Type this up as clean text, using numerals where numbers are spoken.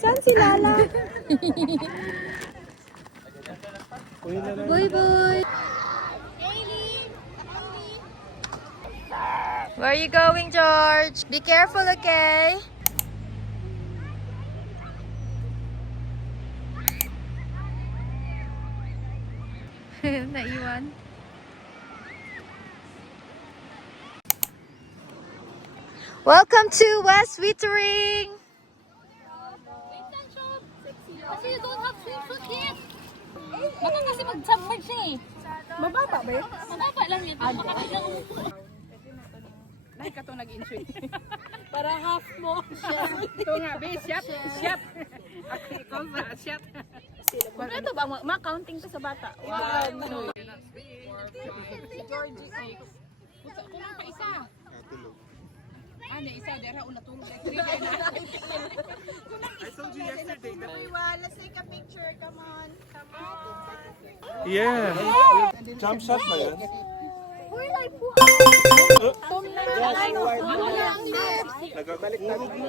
Saan si Lala? Boy, boy. Where are you going, George? Be careful, okay? Naiwan. Welcome to West Wittering. Kasi you don't have swimsuit yet. Baka kasi mag-submerge siya eh. Mababa ba yun? Mababa lang yun. Mababa lang. Dahil ka ito nag-insure. Para half mo. Ito nga, be, shot. Shot. Ako ikaw sa shot. Ito ba? Ma-counting to sa bata. Wow. Georgie. Kulang pa isa. Ano, isa, dera, una tulog. I told you yesterday that. Let's take a picture. Come on. Yeah. Jump shot ba yan? Nagkakulog mo.